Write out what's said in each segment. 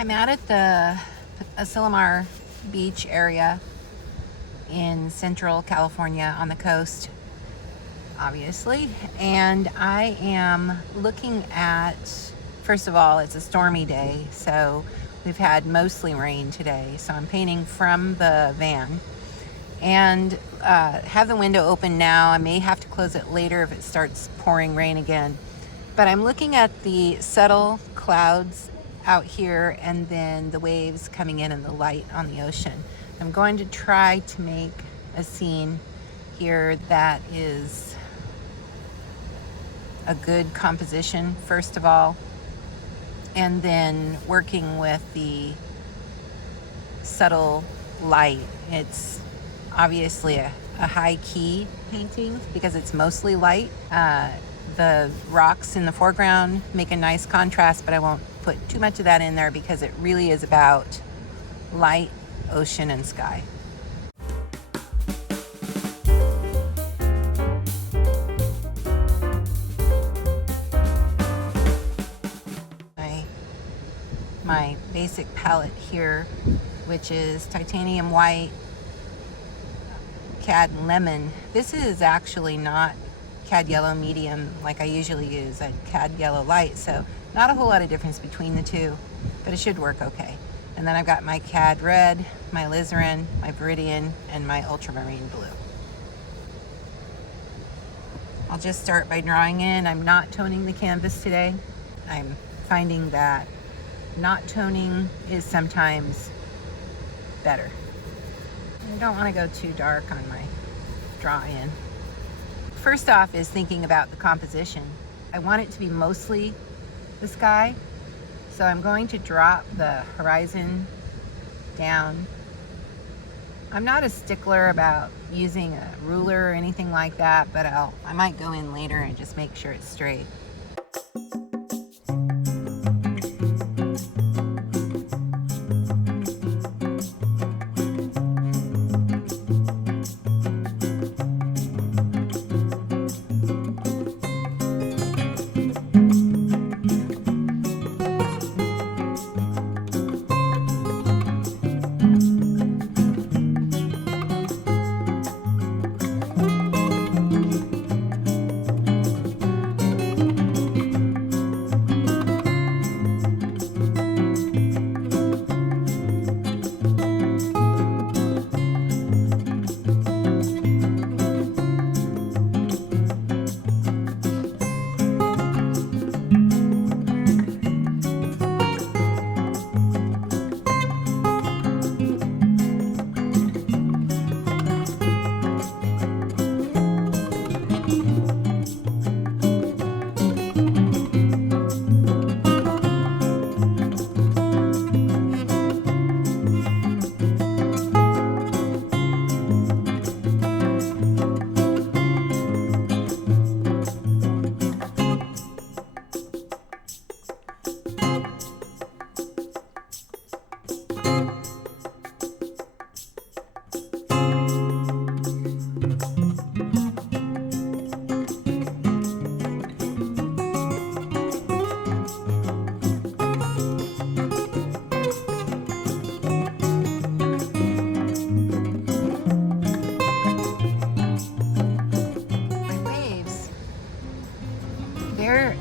I'm out at the Asilomar Beach area in Central California on the coast, obviously. And I am looking at, first of all, it's a stormy day, so we've had mostly rain today. So I'm painting from the van and have the window open now. I may have to close it later if it starts pouring rain again. But I'm looking at the subtle clouds out here and then the waves coming in and the light on the ocean. I'm going to try to make a scene here that is a good composition, first of all, and then working with the subtle light. It's obviously a high key painting because it's mostly light. The rocks in the foreground make a nice contrast, but I won't put too much of that in there because it really is about light, ocean, and sky. My basic palette here, which is titanium white, cad lemon. This is actually not cad yellow medium like I usually use, a cad yellow light, so not a whole lot of difference between the two, but it should work okay. And then I've got my cad red, my alizarin, my viridian, and my ultramarine blue. I'll just start by drawing in. I'm not toning the canvas today. I'm finding that not toning is sometimes better. I don't want to go too dark on my draw in. First off is thinking about the composition. I want it to be mostly the sky, so I'm going to drop the horizon down. I'm not a stickler about using a ruler or anything like that, but I might go in later and just make sure it's straight.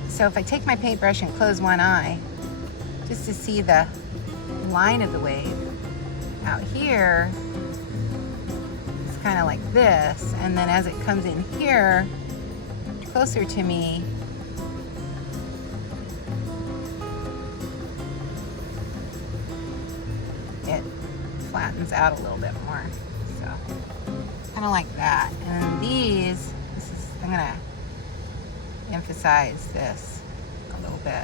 So if I take my paintbrush and close one eye, just to see the line of the wave, out here, it's kind of like this, and then as it comes in here, closer to me, it flattens out a little bit more, so kind of like that. And then these, I'm gonna emphasize this a little bit.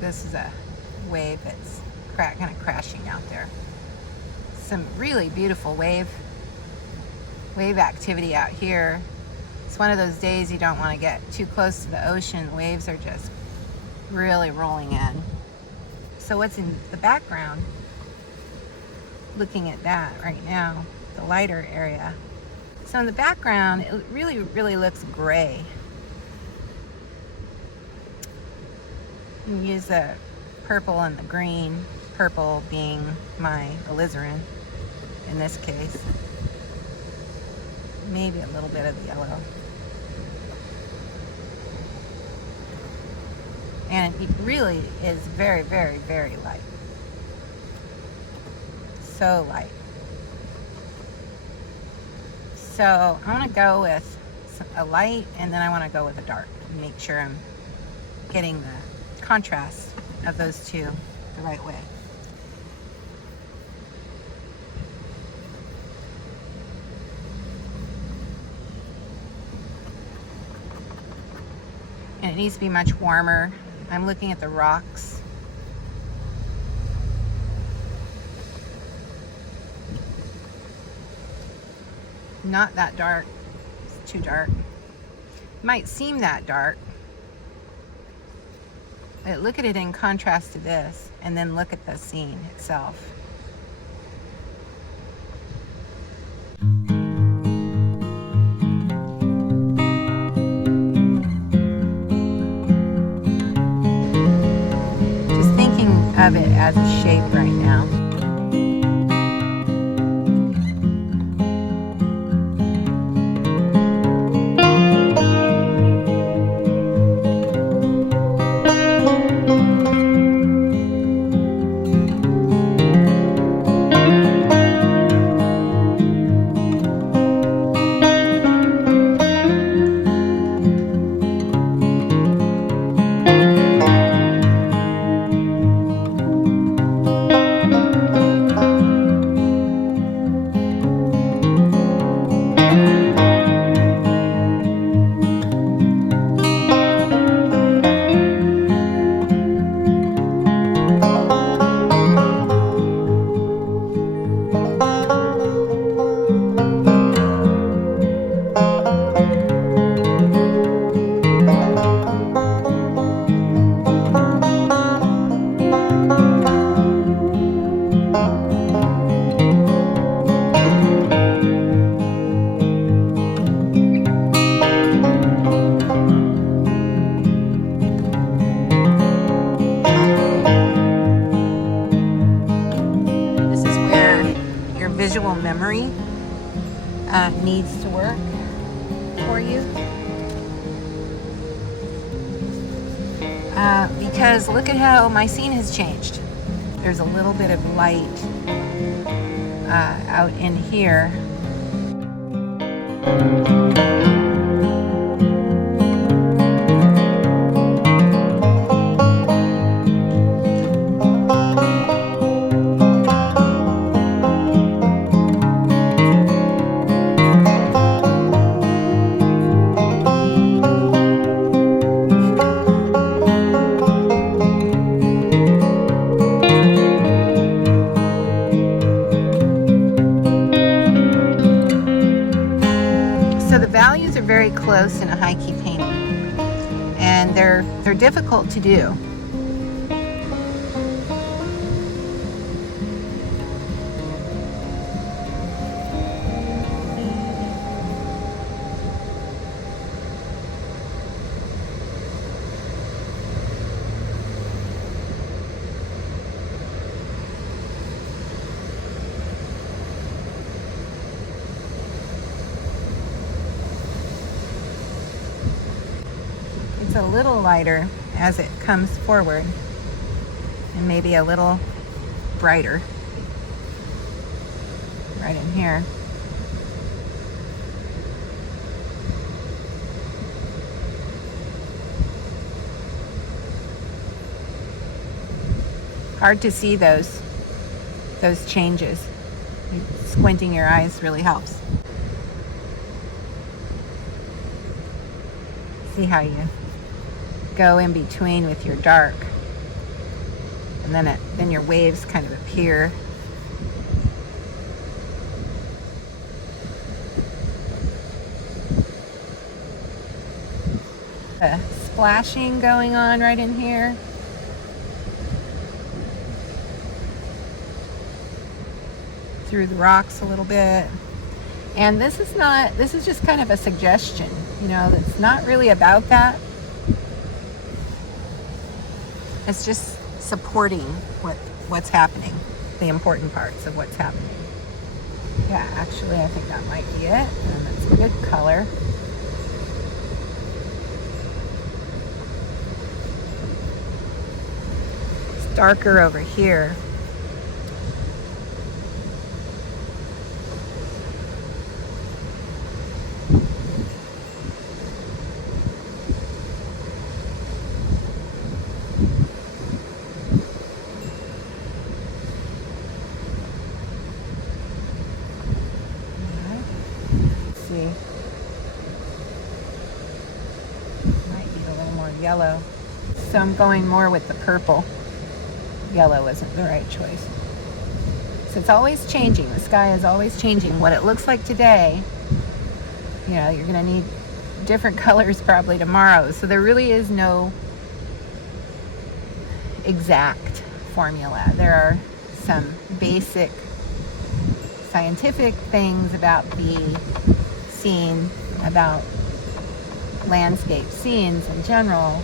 This is a wave that's kind of crashing out there. Some really beautiful wave activity out here. It's one of those days you don't want to get too close to the ocean. The waves are just really rolling in. So what's in the background, looking at that right now, the lighter area, So in the background, it really looks gray. And use the purple and the green, purple being my alizarin in this case. Maybe a little bit of the yellow. And it really is very, very, very light. So light. So I want to go with a light, and then I want to go with a dark and make sure I'm getting the contrast of those two the right way. And it needs to be much warmer. I'm looking at the rocks. Not that dark. It's too dark. It might seem that dark. But look at it in contrast to this, and then look at the scene itself. Just thinking of it as a shape right now. Visual memory needs to work for you, because look at how my scene has changed. There's a little bit of light out in here. So the values are very close in a high key painting, and they're difficult to do. It's a little lighter as it comes forward, and maybe a little brighter right in here. Hard to see those changes. Squinting your eyes really helps. See how you go in between with your dark, and then your waves kind of appear. A splashing going on right in here. Through the rocks a little bit. And this is just kind of a suggestion, you know, it's not really about that. It's just supporting what's happening, the important parts of what's happening. Yeah, actually, I think that might be it. And that's a good color. It's darker over here. See, might need a little more yellow, so I'm going more with the purple. Yellow isn't the right choice, so it's always changing. The sky is always changing. What it looks like today, you know, you're gonna need different colors probably tomorrow, so there really is no exact formula. There are some basic scientific things about the scene, about landscape scenes in general.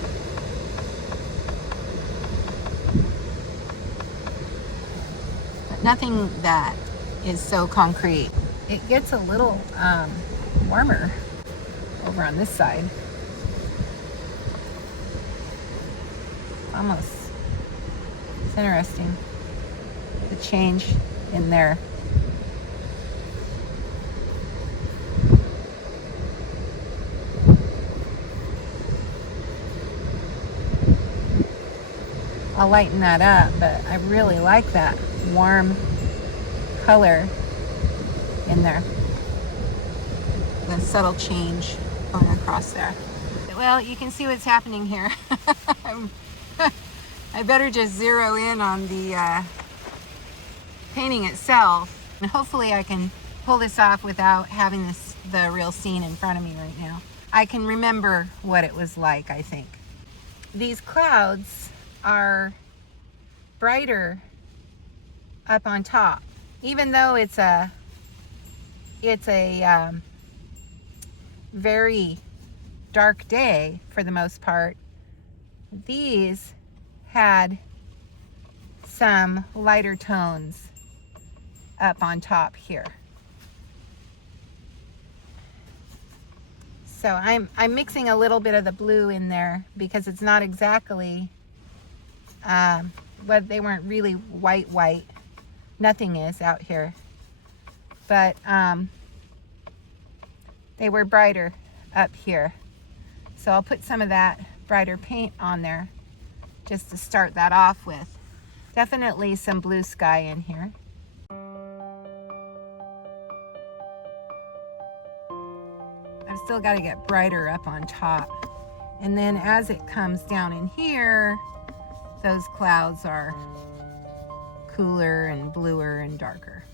But nothing that is so concrete. It gets a little warmer over on this side. Almost. It's interesting, the change in there. I'll lighten that up, but I really like that warm color in there. The subtle change going across there. Well, you can see what's happening here. I better just zero in on the painting itself, and hopefully I can pull this off without having the real scene in front of me right now. I can remember what it was like, I think. These clouds are brighter up on top, even though it's a very dark day for the most part. These had some lighter tones up on top here. So I'm mixing a little bit of the blue in there because it's not exactly but they weren't really white. Nothing is out here, but they were brighter up here, so I'll put some of that brighter paint on there just to start that off with. Definitely some blue sky in here. I've still got to get brighter up on top, and then as it comes down in here, those clouds are cooler and bluer and darker.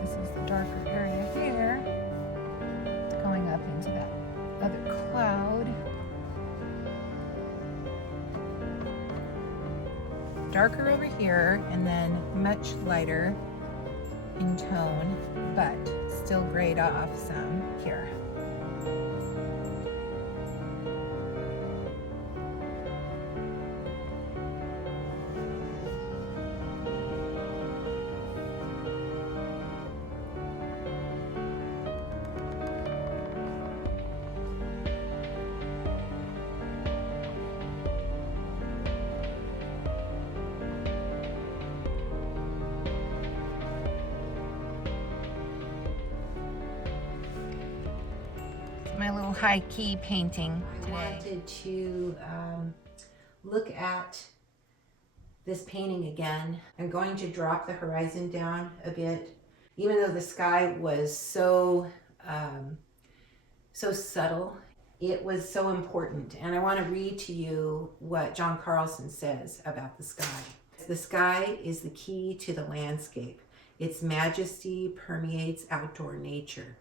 This is the darker area here, going up into that other cloud. Darker over here, and then much lighter in tone, but still grayed off some here. My little high key painting today. I wanted to look at this painting again. I'm going to drop the horizon down a bit, even though the sky was so subtle. It was so important, and I want to read to you what John Carlson says about the sky. The sky is the key to the landscape. Its majesty permeates outdoor nature.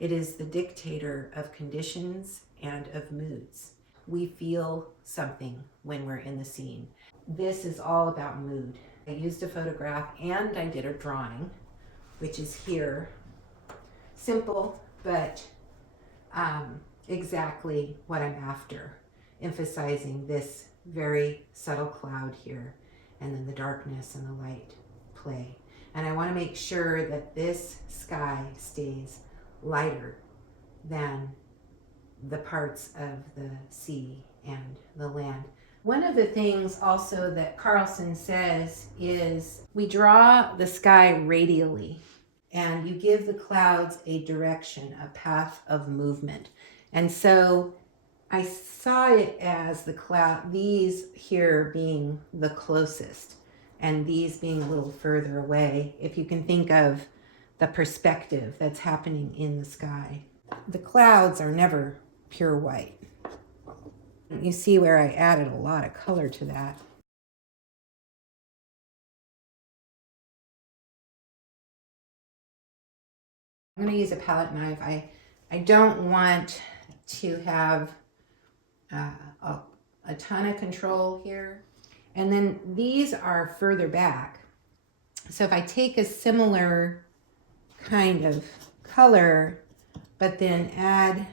It is the dictator of conditions and of moods. we feel something when we're in the scene. This is all about mood. I used a photograph and I did a drawing, which is here. Simple, but exactly what I'm after, emphasizing this very subtle cloud here, and then the darkness and the light play. And I want to make sure that this sky stays lighter than the parts of the sea and the land. One of the things also that Carlson says is we draw the sky radially, and you give the clouds a direction, a path of movement. And so I saw it as the cloud, these here being the closest and these being a little further away, if you can think of the perspective that's happening in the sky. The clouds are never pure white. You see where I added a lot of color to that. I'm going to use a palette knife. I don't want to have a ton of control here. And then these are further back. So if I take a similar kind of color, but then add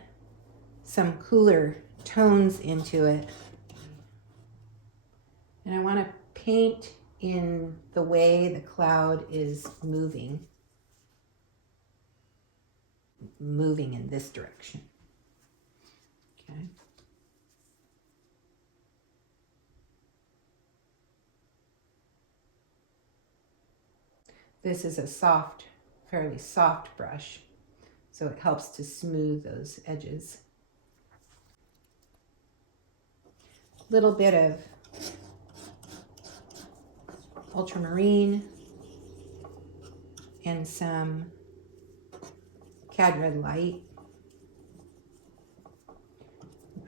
some cooler tones into it, and I want to paint in the way the cloud is moving in this direction. Okay. This is a soft, fairly soft brush, so it helps to smooth those edges. Little bit of ultramarine and some cad red light.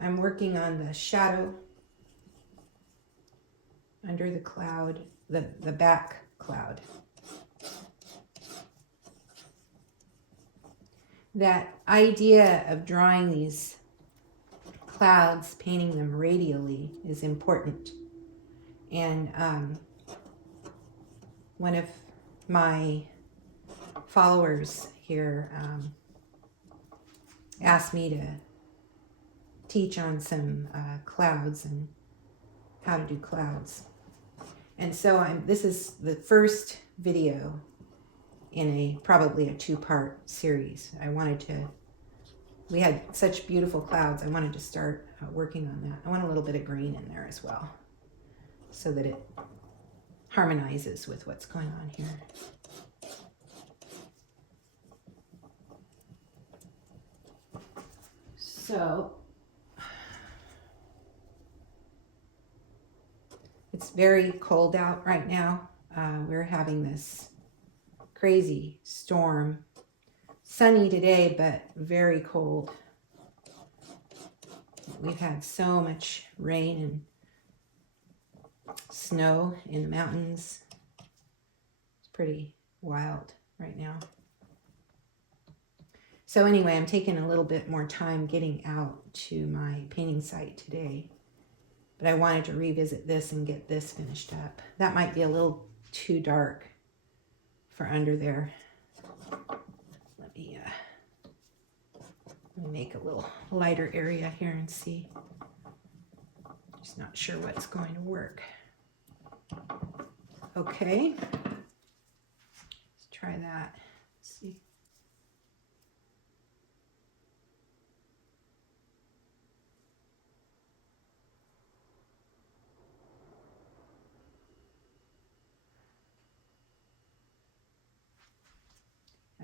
I'm working on the shadow under the cloud, the back cloud. That idea of drawing these clouds, painting them radially, is important. And one of my followers here asked me to teach on some clouds and how to do clouds. And so this is the first video in probably a two-part series. We had such beautiful clouds, I wanted to start working on that. I want a little bit of green in there as well, so that it harmonizes with what's going on here. So it's very cold out right now. We're having this crazy storm. Sunny today, but very cold. We've had so much rain and snow in the mountains. It's pretty wild right now. So anyway, I'm taking a little bit more time getting out to my painting site today. But I wanted to revisit this and get this finished up. That might be a little too dark for under there. Let me make a little lighter area here and see. Just not sure what's going to work. Okay. Let's try that. Let's see.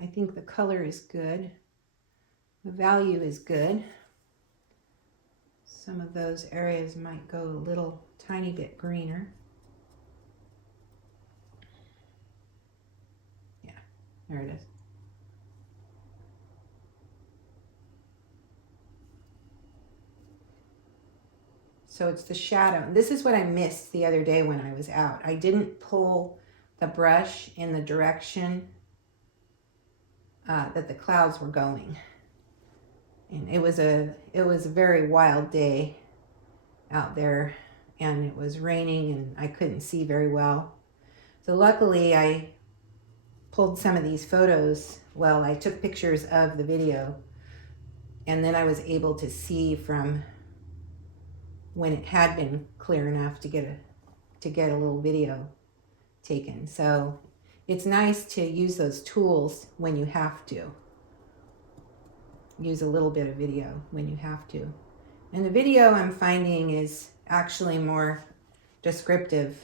I think the color is good. The value is good. Some of those areas might go a little tiny bit greener. Yeah, there it is. So it's the shadow. This is what I missed the other day when I was out. I didn't pull the brush in the direction that the clouds were going. And it was a very wild day out there, and it was raining and I couldn't see very well. So luckily I pulled some of these photos. Well, I took pictures of the video, and then I was able to see from when it had been clear enough to get a little video taken. So it's nice to use those tools when you have to. Use a little bit of video when you have to. And the video, I'm finding, is actually more descriptive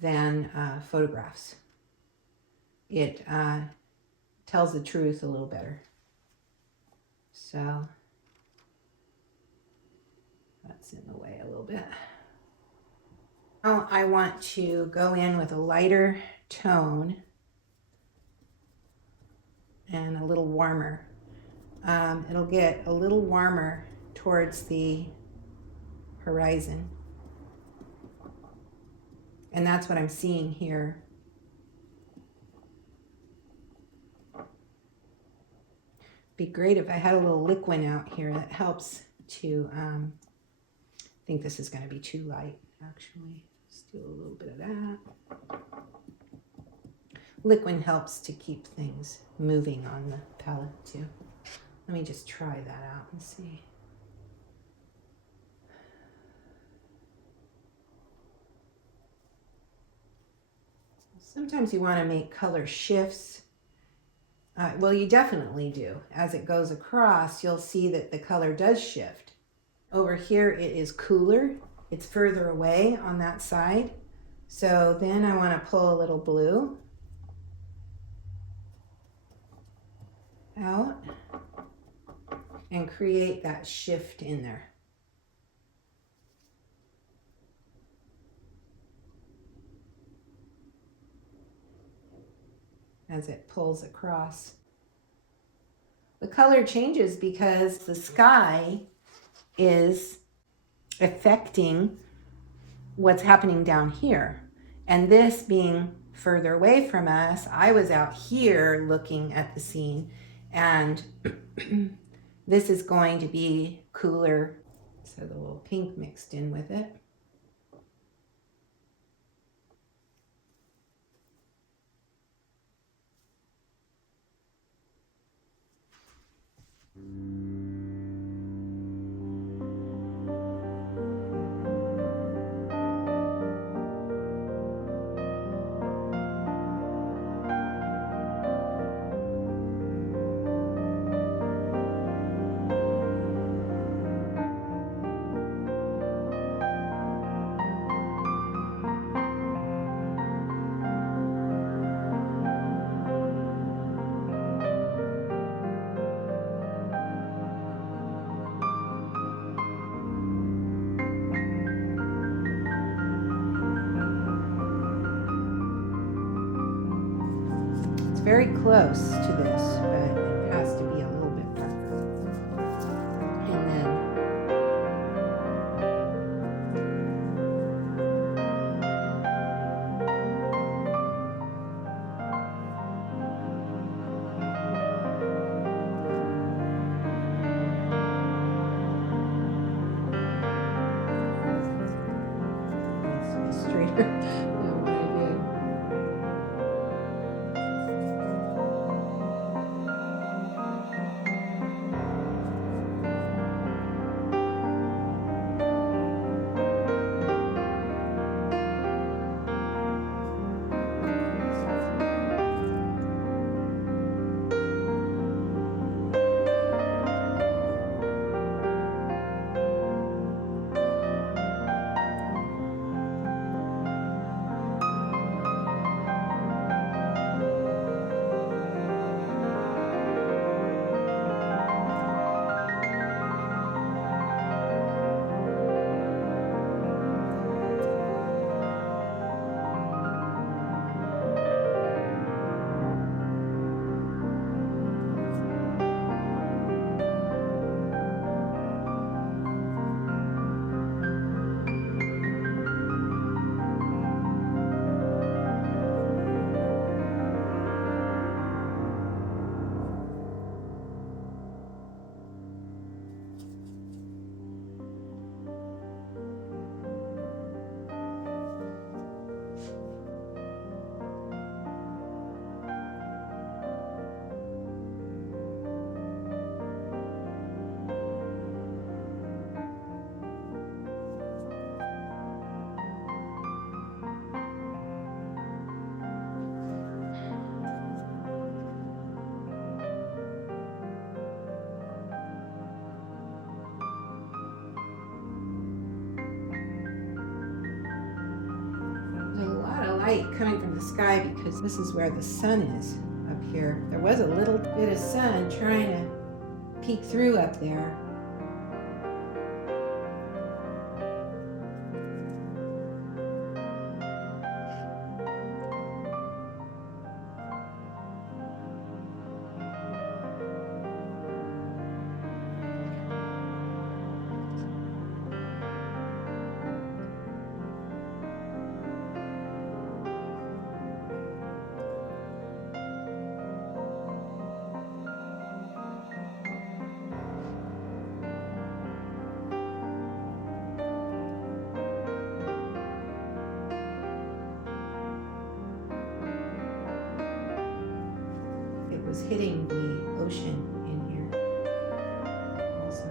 than photographs. It tells the truth a little better. So that's in the way a little bit. Now I want to go in with a lighter tone and a little warmer. It'll get a little warmer towards the horizon. And that's what I'm seeing here. Be great if I had a little liquid out here. That helps to, I think this is going to be too light, actually. Let's do a little bit of that. Liquid helps to keep things moving on the palette too. Let me just try that out and see. Sometimes you want to make color shifts. Well, you definitely do. As it goes across, you'll see that the color does shift. Over here, it is cooler. It's further away on that side. So then I want to pull a little blue out and create that shift in there. As it pulls across. The color changes because the sky is affecting what's happening down here. And this being further away from us, I was out here looking at the scene, and this is going to be cooler. So the little pink mixed in with it. Very close to this, but it has to be a little bit darker. And then let's be straighter. light coming from the sky because this is where the sun is up here. There was a little bit of sun trying to peek through up there. Was hitting the ocean in here also.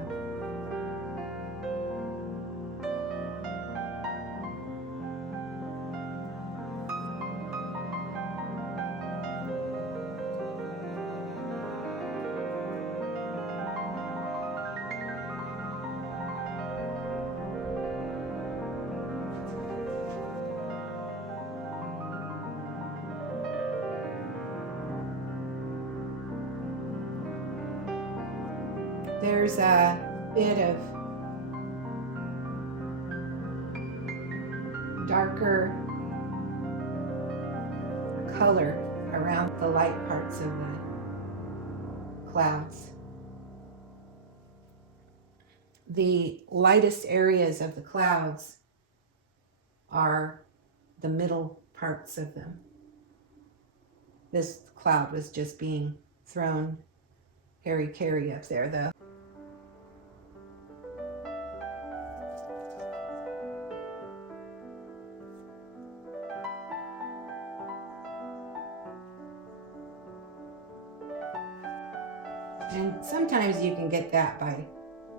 There's a bit of darker color around the light parts of the clouds. The lightest areas of the clouds are the middle parts of them. This cloud was just being thrown carry up there though. And sometimes you can get that by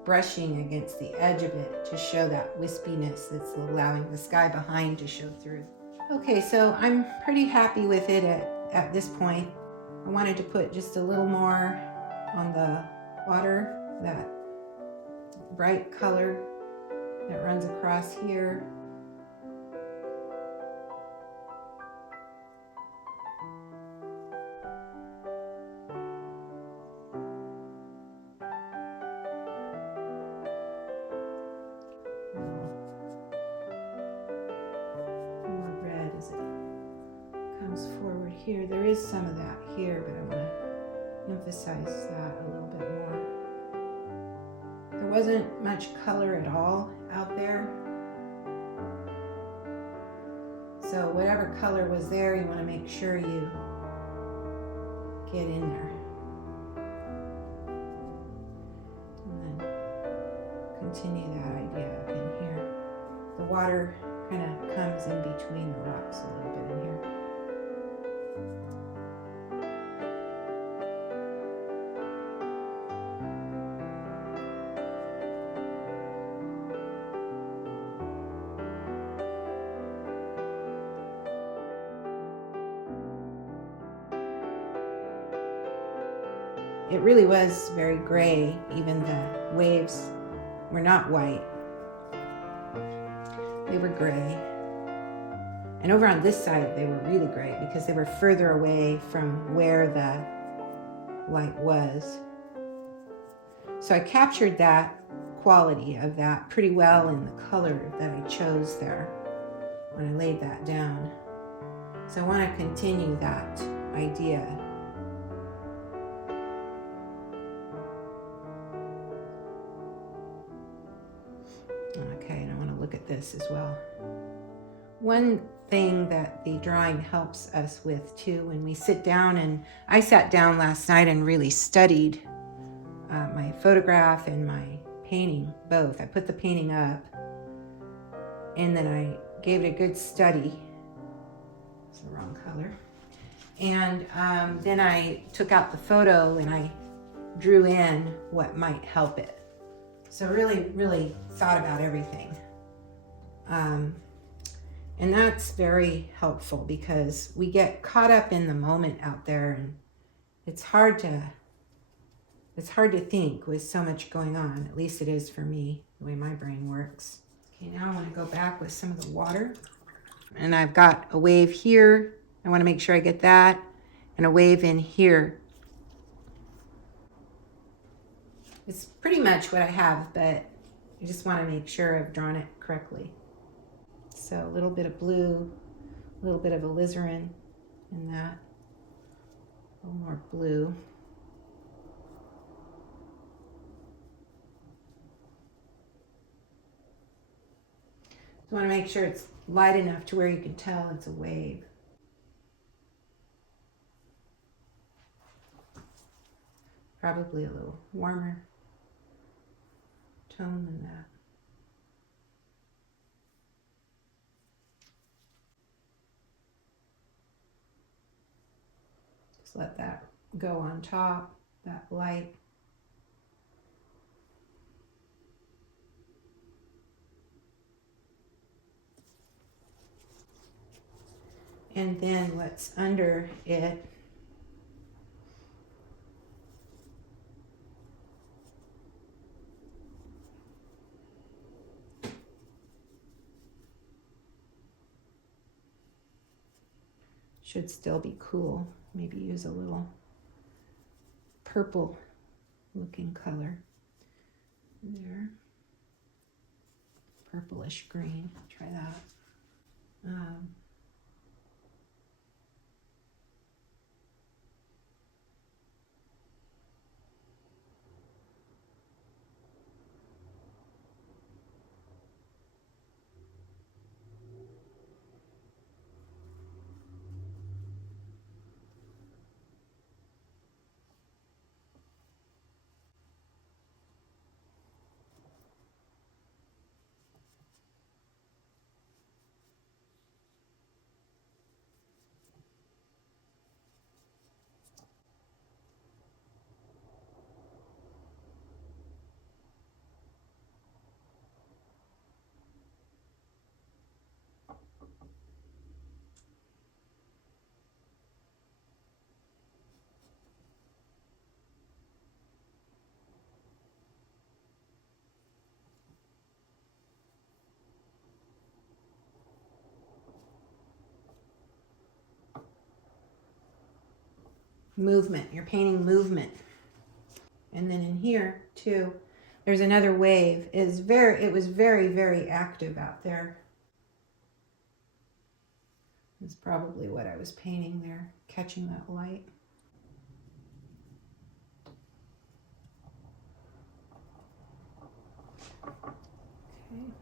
brushing against the edge of it to show that wispiness that's allowing the sky behind to show through. Okay, so I'm pretty happy with it at this point. I wanted to put just a little more on the water, that bright color that runs across here. Forward here. There is some of that here, but I want to emphasize that a little bit more. There wasn't much color at all out there. So whatever color was there, you want to make sure you get in there. And then continue that idea up in here. The water kind of comes in between the rocks a little bit in here. It really was very gray. Even the waves were not white. They were gray. And over on this side, they were really gray because they were further away from where the light was. So I captured that quality of that pretty well in the color that I chose there when I laid that down. So I want to continue that idea. Okay, and I want to look at this as well. One thing that the drawing helps us with too, when we sit down, and I sat down last night and really studied my photograph and my painting, both. I put the painting up and then I gave it a good study. It's the wrong color. And then I took out the photo and I drew in what might help it. So really thought about everything. And that's very helpful because we get caught up in the moment out there, and it's hard to think with so much going on. At least it is for me, the way my brain works. Okay, now I want to go back with some of the water. And I've got a wave here. I want to make sure I get that, and a wave in here. It's pretty much what I have, but I just want to make sure I've drawn it correctly. So a little bit of blue, a little bit of alizarin in that, a little more blue. I want to make sure it's light enough to where you can tell it's a wave. Probably a little warmer tone than that. Just let that go on top, that light. And then what's under it should still be cool. Maybe use a little purple looking color there. Purplish green, try that. Movement, you're painting movement. And then in here too, there's another wave. It was very, very active out there. That's probably what I was painting there, catching that light. Okay.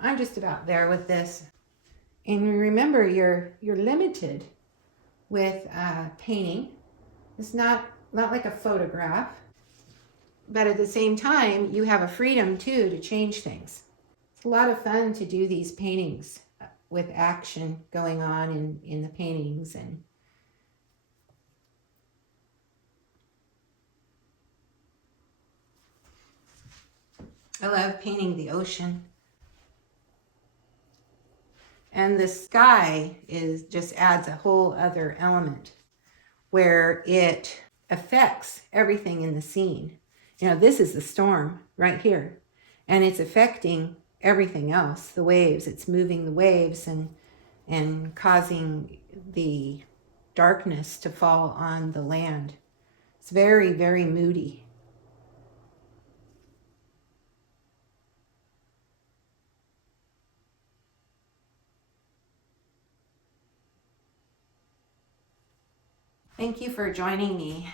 I'm just about there with this. And remember, you're limited with painting. It's not like a photograph, but at the same time, you have a freedom too to change things. It's a lot of fun to do these paintings with action going on in the paintings. And I love painting the ocean. And the sky just adds a whole other element where it affects everything in the scene. You know, this is the storm right here, and it's affecting everything else, the waves. It's moving the waves and causing the darkness to fall on the land. It's very, very moody. Thank you for joining me.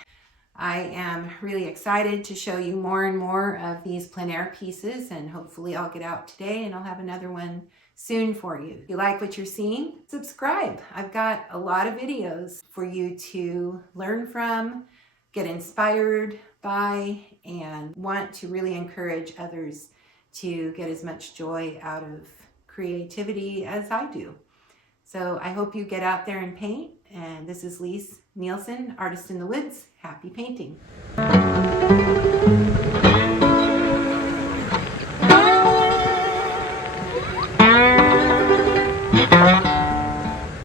I am really excited to show you more and more of these plein air pieces, and hopefully I'll get out today and I'll have another one soon for you. If you like what you're seeing, subscribe. I've got a lot of videos for you to learn from, get inspired by, and want to really encourage others to get as much joy out of creativity as I do. So I hope you get out there and paint. And this is Lise Nielsen, Artist in the Woods. Happy painting.